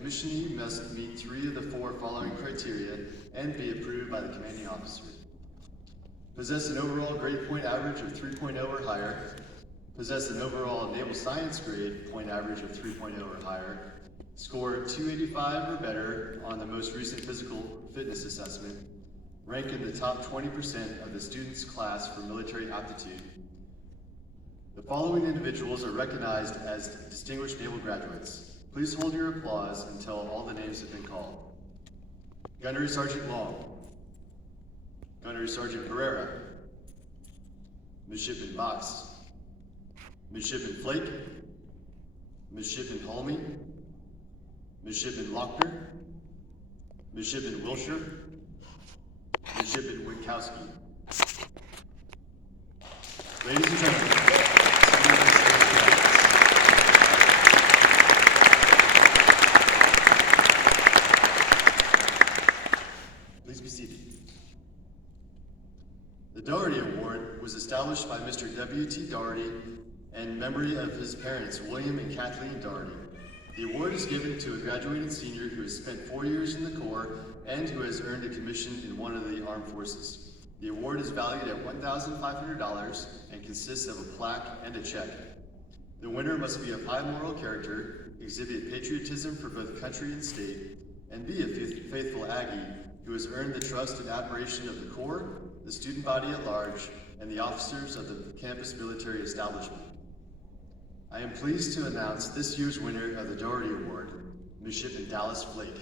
commissionee must meet 3 of the 4 following criteria and be approved by the commanding officer. Possess an overall grade point average of 3.0 or higher. Possess an overall naval science grade point average of 3.0 or higher. Score 285 or better on the most recent physical fitness assessment. Rank in the top 20% of the student's class for military aptitude. The following individuals are recognized as distinguished naval graduates. Please hold your applause until all the names have been called. Gunnery Sergeant Long. Gunnery Sergeant Herrera. Midshipman Box. Midshipman Flake. Midshipman Halmy. Midshipman Lochner. Midshipman Wilshire. Midshipman Witkowski. Ladies and gentlemen, please be seated. The Doherty Award was established by Mr. W.T. Doherty in memory of his parents, William and Kathleen Doherty. The award is given to a graduating senior who has spent 4 years in the Corps and who has earned a commission in one of the armed forces. The award is valued at $1,500 and consists of a plaque and a check. The winner must be of high moral character, exhibit patriotism for both country and state, and be a faithful Aggie who has earned the trust and admiration of the Corps, the student body at large, and the officers of the campus military establishment. I am pleased to announce this year's winner of the Doherty Award, Midshipman Dallas Flake.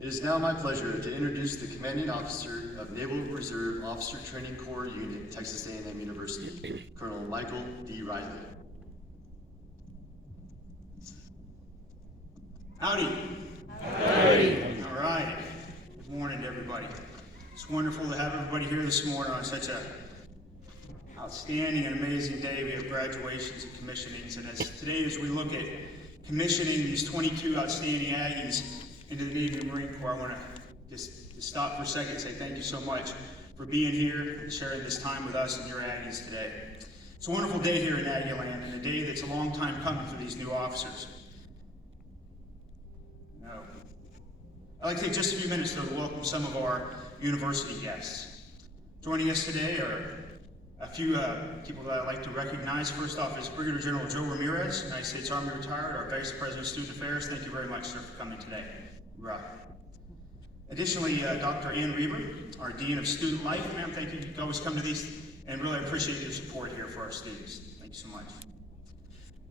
It is now my pleasure to introduce the Commanding Officer of Naval Reserve Officer Training Corps Unit, Texas A&M University, Colonel Michael D. Riley. Howdy. Howdy. All right. Good morning to everybody. It's wonderful to have everybody here this morning on such a outstanding and amazing day. We have graduations and commissionings, and today as we look at commissioning these 22 outstanding Aggies into the Navy and Marine Corps, I want to just stop for a second and say thank you so much for being here and sharing this time with us and your Aggies today. It's a wonderful day here in Aggie Land, and a day that's a long time coming for these new officers. I'd like to take just a few minutes to welcome some of our university guests. Joining us today are a few people that I'd like to recognize. First off is Brigadier General Joe Ramirez, United States Army retired, our Vice President of Student Affairs. Thank you very much, sir, for coming today. Additionally, Dr. Ann Reber, our Dean of Student Life. Ma'am, thank you. You always come to these, and really appreciate your support here for our students. Thank you so much.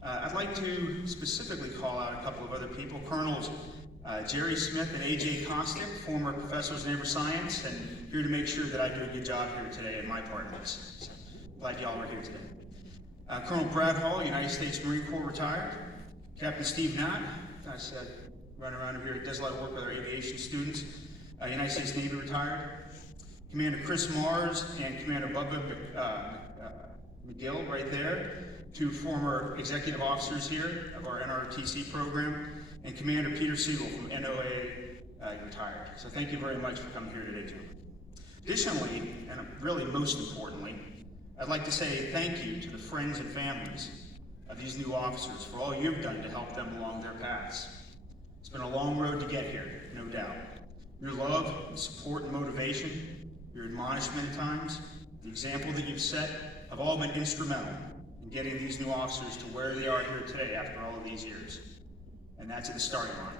I'd like to specifically call out a couple of other people. Colonels Jerry Smith and A.J. Kostick, former professors of naval science, and here to make sure that I do a good job here today in my part of this. So, glad y'all are here today. Colonel Brad Hall, United States Marine Corps retired. Captain Steve Knott, run around here, does a lot of work with our aviation students. United States Navy retired. Commander Chris Mars and Commander Bubba McGill right there, 2 former executive officers here of our NRTC program, and Commander Peter Siegel from NOA retired. So thank you very much for coming here today too. Additionally, and really most importantly, I'd like to say thank you to the friends and families of these new officers for all you've done to help them along their paths. It's been a long road to get here, no doubt. Your love, support, and motivation, your admonishment at times, the example that you've set have all been instrumental in getting these new officers to where they are here today after all of these years. And that's at the starting line.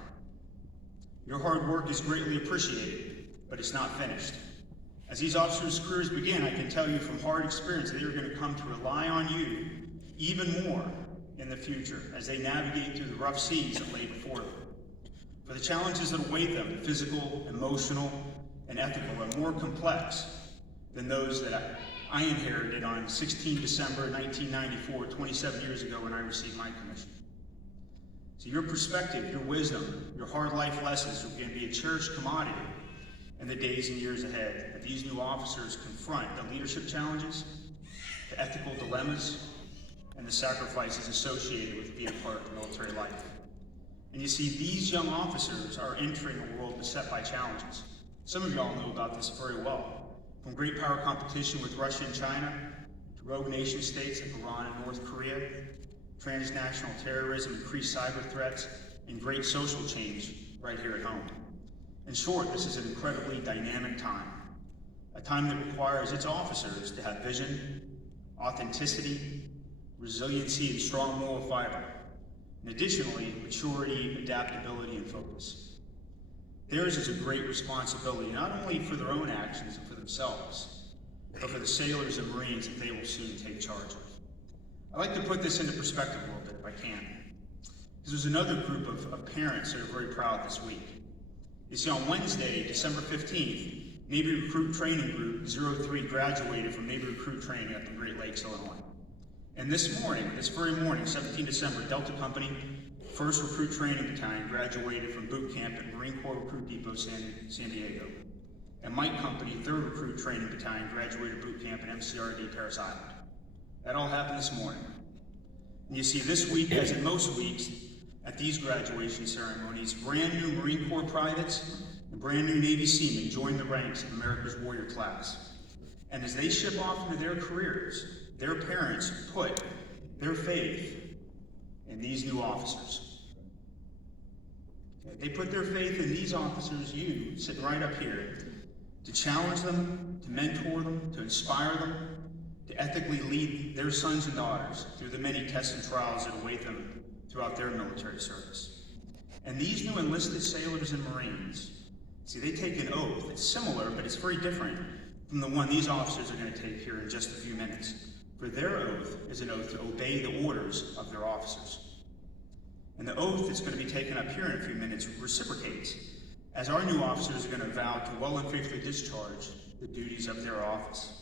Your hard work is greatly appreciated, but it's not finished. As these officers' careers begin, I can tell you from hard experience that they are going to come to rely on you even more in the future as they navigate through the rough seas that lay before them. For the challenges that await them, physical, emotional, and ethical, are more complex than those that I inherited on 16 December 1994, 27 years ago when I received my commission. So your perspective, your wisdom, your hard life lessons are going to be a cherished commodity in the days and years ahead as these new officers confront the leadership challenges, the ethical dilemmas, and the sacrifices associated with being part of military life. And you see, these young officers are entering a world beset by challenges. Some of y'all know about this very well. From great power competition with Russia and China, to rogue nation states like Iran and North Korea, transnational terrorism, increased cyber threats, and great social change right here at home. In short, this is an incredibly dynamic time, a time that requires its officers to have vision, authenticity, resiliency, and strong moral fiber, and additionally, maturity, adaptability, and focus. Theirs is a great responsibility, not only for their own actions and for themselves, but for the sailors and Marines that they will soon take charge of. I'd like to put this into perspective a little bit if I can, because there's another group of parents that are very proud this week. You see, on Wednesday, December 15th, Navy Recruit Training Group 03 graduated from Navy Recruit Training up in Great Lakes, Illinois. And this very morning, 17 December, Delta Company, 1st Recruit Training Battalion, graduated from boot camp at Marine Corps Recruit Depot, San Diego. And Mike Company, 3rd Recruit Training Battalion, graduated boot camp at MCRD Paris Island. That all happened this morning. And you see, this week, as in most weeks, at these graduation ceremonies, brand new Marine Corps privates and brand new Navy seamen join the ranks of America's Warrior class. And as they ship off into their careers, their parents put their faith in these new officers. Okay? They put their faith in these officers, you, sitting right up here, to challenge them, to mentor them, to inspire them, to ethically lead their sons and daughters through the many tests and trials that await them throughout their military service. And these new enlisted sailors and Marines, see, they take an oath. It's similar, but it's very different from the one these officers are going to take here in just a few minutes. For their oath is an oath to obey the orders of their officers. And the oath that's going to be taken up here in a few minutes reciprocates, as our new officers are going to vow to well and faithfully discharge the duties of their office.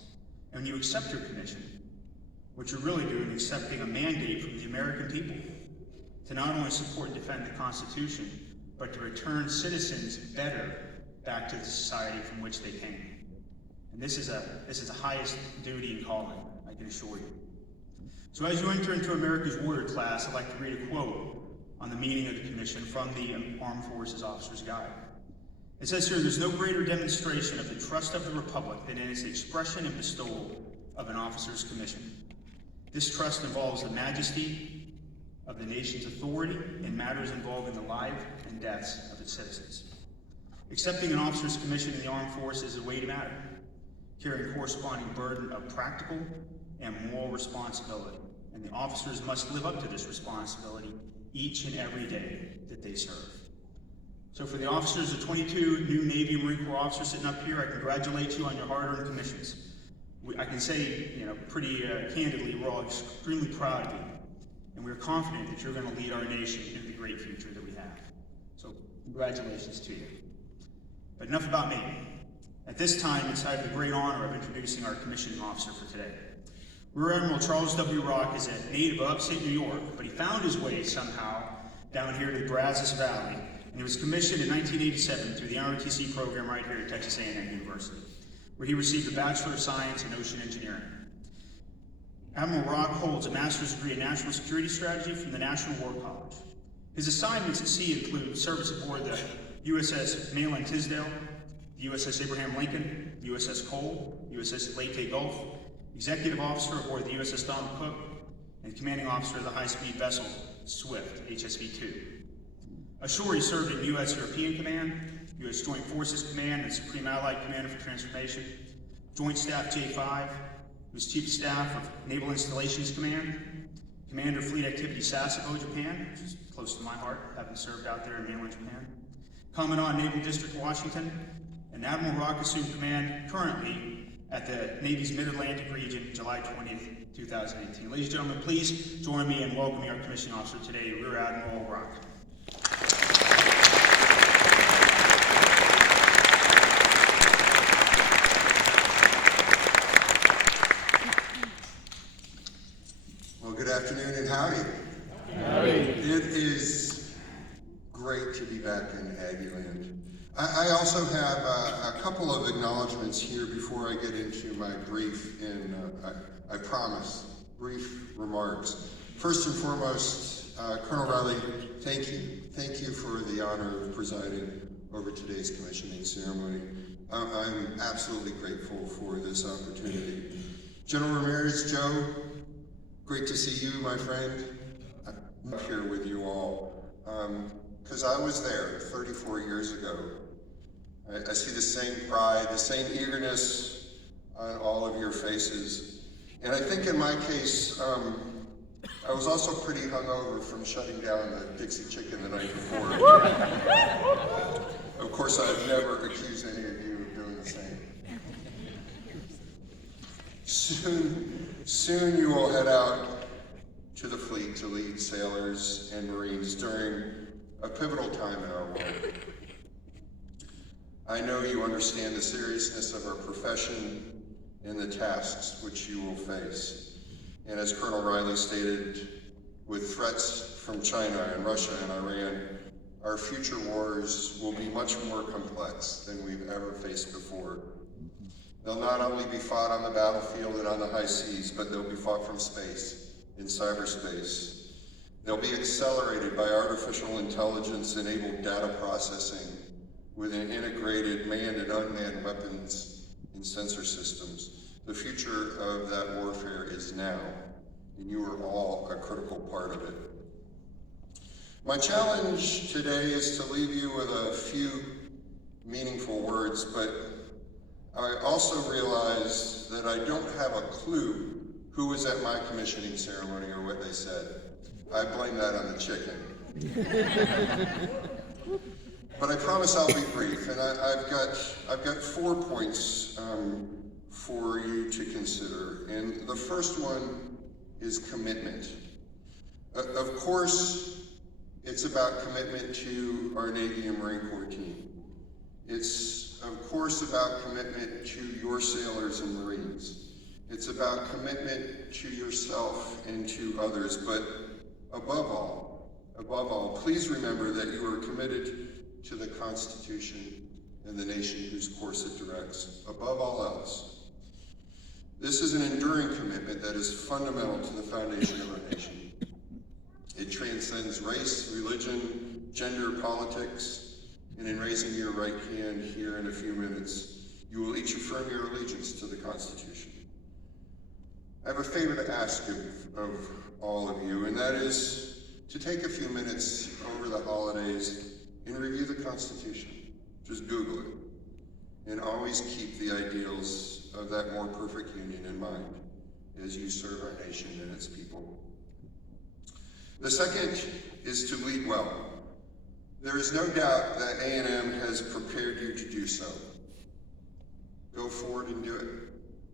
And when you accept your commission, what you're really doing is accepting a mandate from the American people to not only support and defend the Constitution, but to return citizens better back to the society from which they came. And this is the highest duty and calling, I can assure you. So as you enter into America's Warrior class, I'd like to read a quote on the meaning of the commission from the Armed Forces Officer's Guide. It says here, there's no greater demonstration of the trust of the Republic than in its expression and bestowal of an officer's commission. This trust involves the majesty of the nation's authority in matters involving the lives and deaths of its citizens. Accepting an officer's commission in the armed forces is a weighty matter, carrying corresponding burden of practical and moral responsibility. And the officers must live up to this responsibility each and every day that they serve. So for the officers, the 22 new Navy and Marine Corps officers sitting up here, I congratulate you on your hard-earned commissions. I can say, pretty candidly, we're all extremely proud of you. And we're confident that you're going to lead our nation into the great future that we have. So congratulations to you. But enough about me. At this time, it's I have the great honor of introducing our commissioning officer for today. Rear Admiral Charles W. Rock is a native of upstate New York, but he found his way somehow down here to the Brazos Valley, and he was commissioned in 1987 through the ROTC program right here at Texas A&M University, where he received a Bachelor of Science in Ocean Engineering. Admiral Rock holds a master's degree in National Security Strategy from the National War College. His assignments at sea include service aboard the USS Maitland Tisdale, the USS Abraham Lincoln, USS Cole, USS Leyte Gulf, executive officer aboard the USS Donald Cook, and commanding officer of the high-speed vessel Swift, HSV-2. Ashore, he served in U.S. European Command, U.S. Joint Forces Command, and Supreme Allied Commander for Transformation, Joint Staff J5, he was Chief of Staff of Naval Installations Command, Commander of Fleet Activity Sasebo, Japan, which is close to my heart, having served out there in mainland Japan, Commandant Naval District, Washington, and Admiral Rock assumed command currently at the Navy's Mid-Atlantic region, July 20th, 2018. Ladies and gentlemen, please join me in welcoming our commissioning officer today, Rear Admiral Rock. acknowledgments here before I get into my brief and, I promise, brief remarks. First and foremost, Colonel Riley, thank you. Thank you for the honor of presiding over today's commissioning ceremony. I'm absolutely grateful for this opportunity. General Ramirez, Joe, great to see you, my friend. I'm up here with you all, because I was there 34 years ago. I see the same pride, the same eagerness on all of your faces. And I think in my case, I was also pretty hungover from shutting down the Dixie Chicken the night before. Of course, I've never accused any of you of doing the same. Soon you will head out to the fleet to lead sailors and Marines during a pivotal time in our world. I know you understand the seriousness of our profession and the tasks which you will face. And as Colonel Riley stated, with threats from China and Russia and Iran, our future wars will be much more complex than we've ever faced before. They'll not only be fought on the battlefield and on the high seas, but they'll be fought from space, in cyberspace. They'll be accelerated by artificial intelligence-enabled data processing with an integrated manned and unmanned weapons and sensor systems. The future of that warfare is now, and you are all a critical part of it. My challenge today is to leave you with a few meaningful words, but I also realize that I don't have a clue who was at my commissioning ceremony or what they said. I blame that on the chicken. But I promise I'll be brief, and I've got 4 points for you to consider. And the first one is commitment. Of course, it's about commitment to our Navy and Marine Corps team. It's, of course, about commitment to your sailors and Marines. It's about commitment to yourself and to others, but above all, please remember that you are committed to the Constitution and the nation whose course it directs, above all else. This is an enduring commitment that is fundamental to the foundation of our nation. It transcends race, religion, gender, politics, and in raising your right hand here in a few minutes, you will each affirm your allegiance to the Constitution. I have a favor to ask of all of you, and that is to take a few minutes over the holidays and review the Constitution. Just Google it, and always keep the ideals of that more perfect union in mind as you serve our nation and its people. The second is to lead well. There is no doubt that A&M has prepared you to do so. Go forward and do it,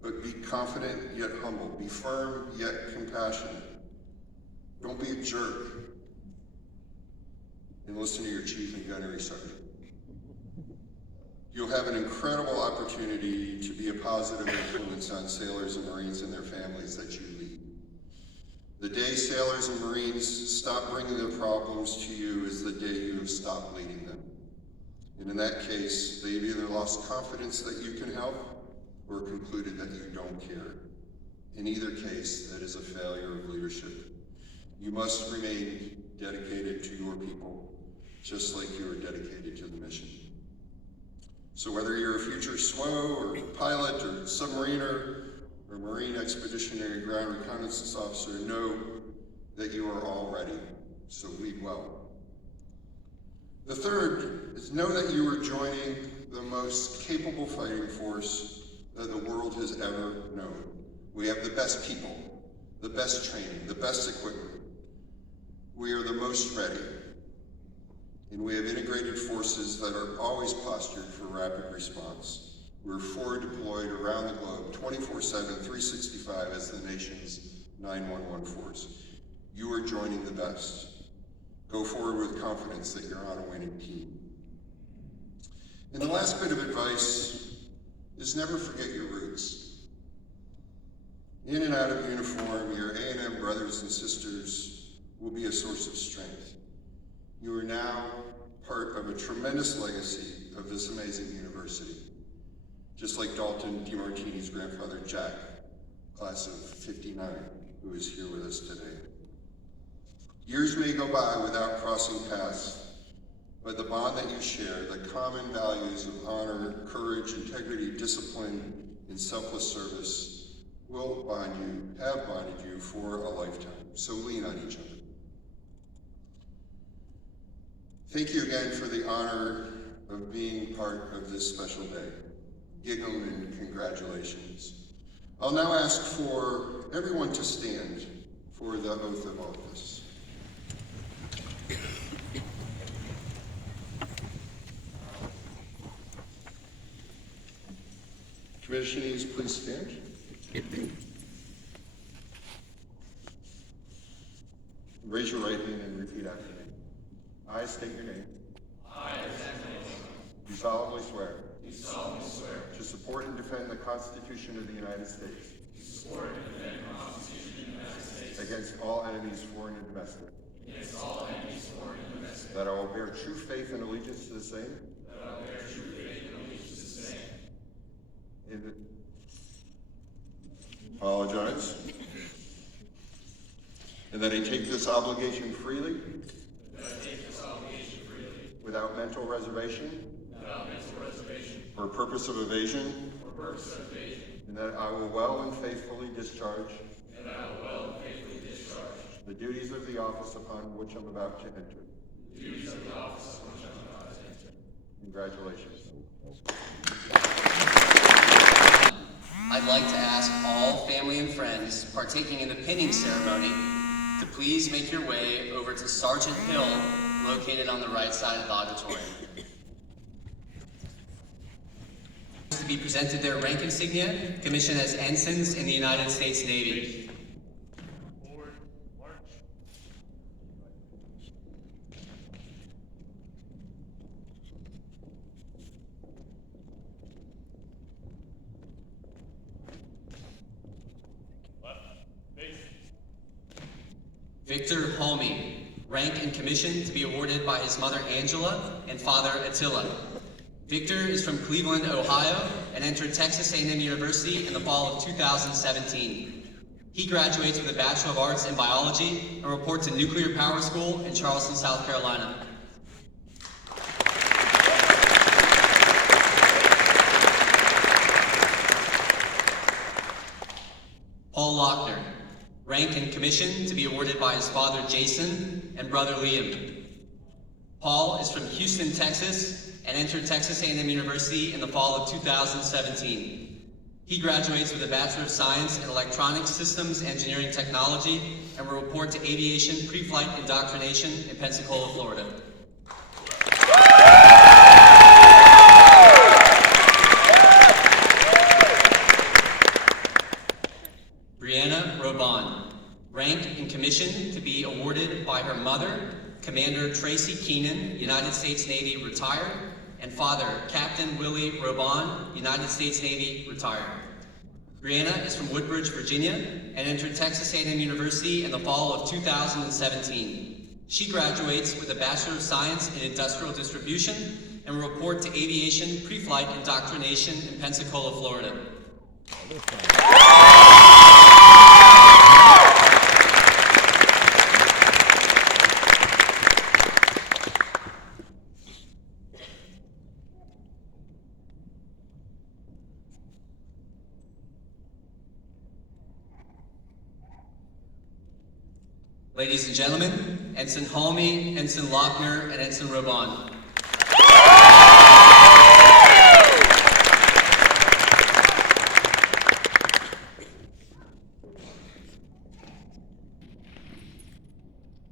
but be confident yet humble. Be firm yet compassionate. Don't be a jerk. And listen to your chief and gunnery sergeant. You'll have an incredible opportunity to be a positive influence on sailors and Marines and their families that you lead. The day sailors and Marines stop bringing their problems to you is the day you have stopped leading them. And in that case, they've either lost confidence that you can help or concluded that you don't care. In either case, that is a failure of leadership. You must remain dedicated to your people, just like you are dedicated to the mission. So whether you're a future SWO or pilot or submariner or Marine Expeditionary Ground Reconnaissance Officer, know that you are all ready, so lead well. The third is know that you are joining the most capable fighting force that the world has ever known. We have the best people, the best training, the best equipment. We are the most ready. And we have integrated forces that are always postured for rapid response. We're forward deployed around the globe, 24/7, 365 as the nation's 911 force. You are joining the best. Go forward with confidence that you're on a winning team. And the last bit of advice is never forget your roots. In and out of uniform, your A&M brothers and sisters will be a source of strength. You are now part of a tremendous legacy of this amazing university. just like Dalton DeMartini's grandfather, Jack, class of '59, who is here with us today. Years may go by without crossing paths, but the bond that you share, the common values of honor, courage, integrity, discipline, and selfless service will bond you, have bonded you for a lifetime. So lean on each other. Thank you again for the honor of being part of this special day. Giggle and congratulations. I'll now ask for everyone to stand for the oath of office. Commissionees, please stand. Raise your right hand and repeat after me. I state your name. I, Do solemnly swear do solemnly swear to support and defend the Constitution of the United States to support and defend the Constitution of the United States against all enemies, foreign and domestic, against all enemies, foreign and domestic, that I will bear true faith and allegiance to the same that I will bear true faith and allegiance to the same, in the apologize. And that I take this obligation freely that I take this obligation freely without mental reservation without mental reservation or purpose of evasion, or purpose of evasion, and that I will well and faithfully discharge and that I will well and faithfully discharge the duties of the office upon which I'm about to enter. the duties of the office on which I'm about to enter. Congratulations. I'd like to ask all family and friends partaking in the pinning ceremony to please make your way over to Sergeant Hill, located on the right side of the auditorium. To be presented their rank insignia, commissioned as ensigns in the United States Navy. Victor Holme, rank and commission to be awarded by his mother Angela and father Attila. Victor is from Cleveland, Ohio, and entered Texas A&M University in the fall of 2017. He graduates with a Bachelor of Arts in Biology and reports to Nuclear Power School in Charleston, South Carolina. Paul Lochner, rank and commission to be awarded by his father Jason and brother Liam. Paul is from Houston, Texas, and entered Texas A&M University in the fall of 2017. He graduates with a Bachelor of Science in Electronic Systems Engineering Technology and will report to Aviation Pre-Flight Indoctrination in Pensacola, Florida. Brianna Robon, rank and commission to be awarded by her mother, Commander Tracy Keenan, United States Navy, retired, and father, Captain Willie Robon, United States Navy, retired. Brianna is from Woodbridge, Virginia, and entered Texas A&M University in the fall of 2017. She graduates with a Bachelor of Science in Industrial Distribution and will report to Aviation Pre-Flight Indoctrination in Pensacola, Florida. Ladies and gentlemen, Ensign Halmy, Ensign Lochner, and Ensign Robon.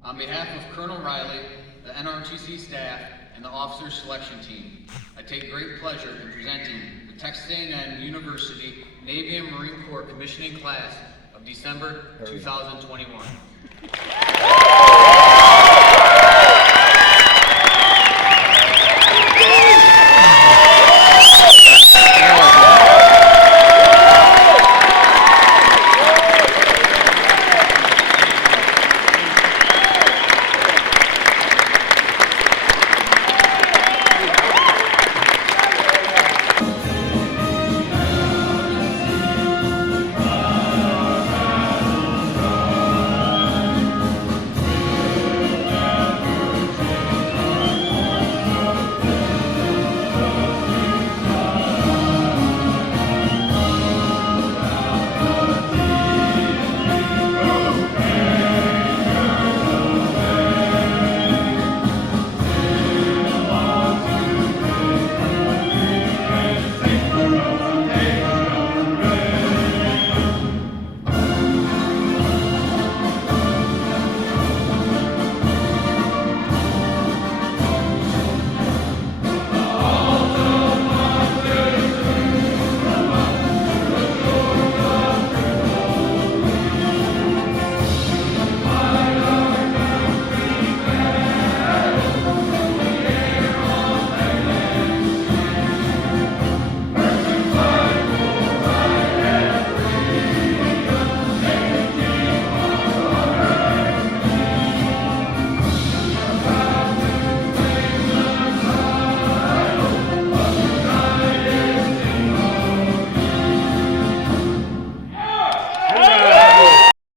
On behalf of Colonel Riley, the NROTC staff, and the officer selection team, I take great pleasure in presenting the Texas A&M University Navy and Marine Corps commissioning class of December 2021.